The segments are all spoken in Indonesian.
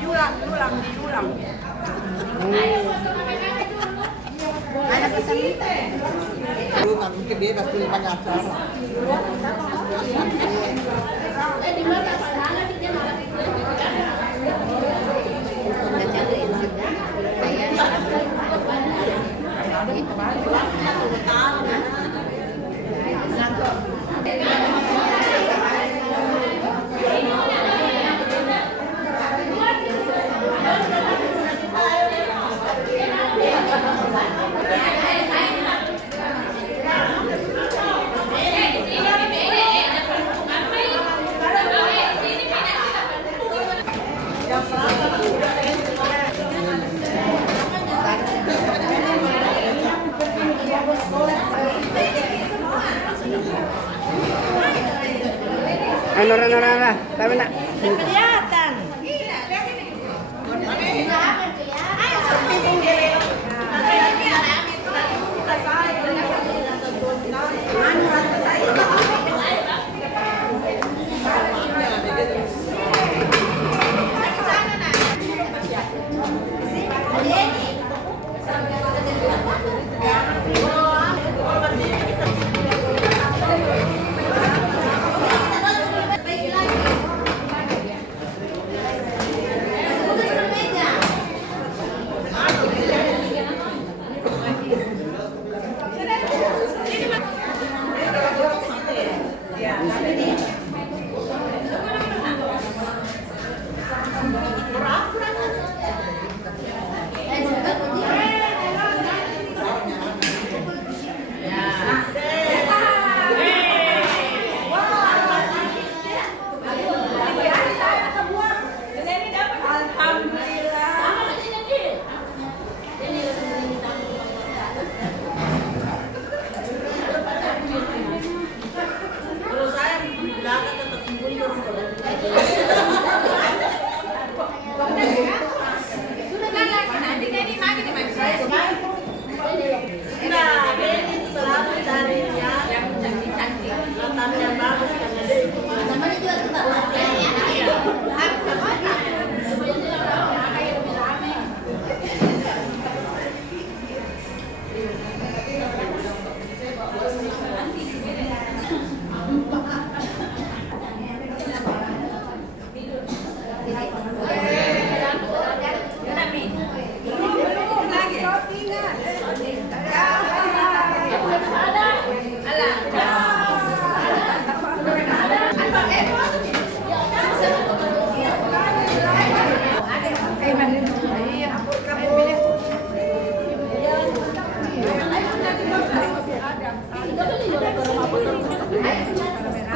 Diulang. Anak pesan minta. Mungkin dia kasih banyak acara. Di mana Nora, tapi nak kelihatan.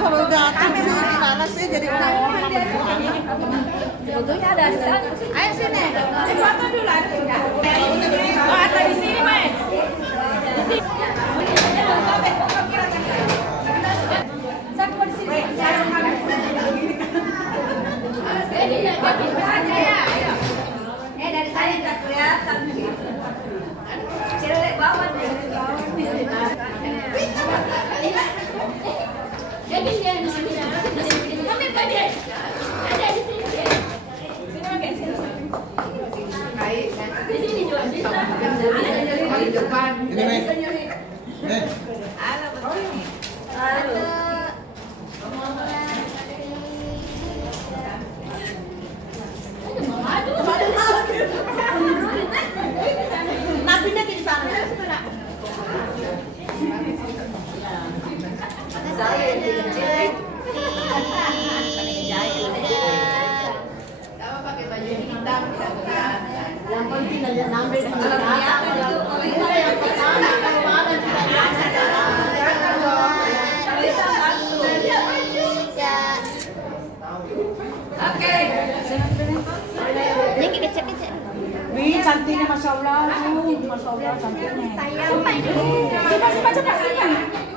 Kalau datang sih gimana sih jadi orang-orang Fotonya ada di sana. Ayo sini. Foto dulu ada sudah. Oh, ada di sini, Mas. Di sini. Saya di sini. Dari saya tidak kelihatan. Cewek bawah deh. Jadi dia di sini. Kami pada ada di sini. Di sini juga bisa. Ada di depan. Ini Halo. Napinya di sana. Saya dijahit. Sama pakai baju hitam tidak kelihatan. Yang penting aja nambah dan Kelihatan itu kalau itu yang pertama kalau ada tidak Oke. Ini kecek-kecek. Wih, cantiknya Masya Allah. Masya Allah cantiknya. Tayang. Coba sini.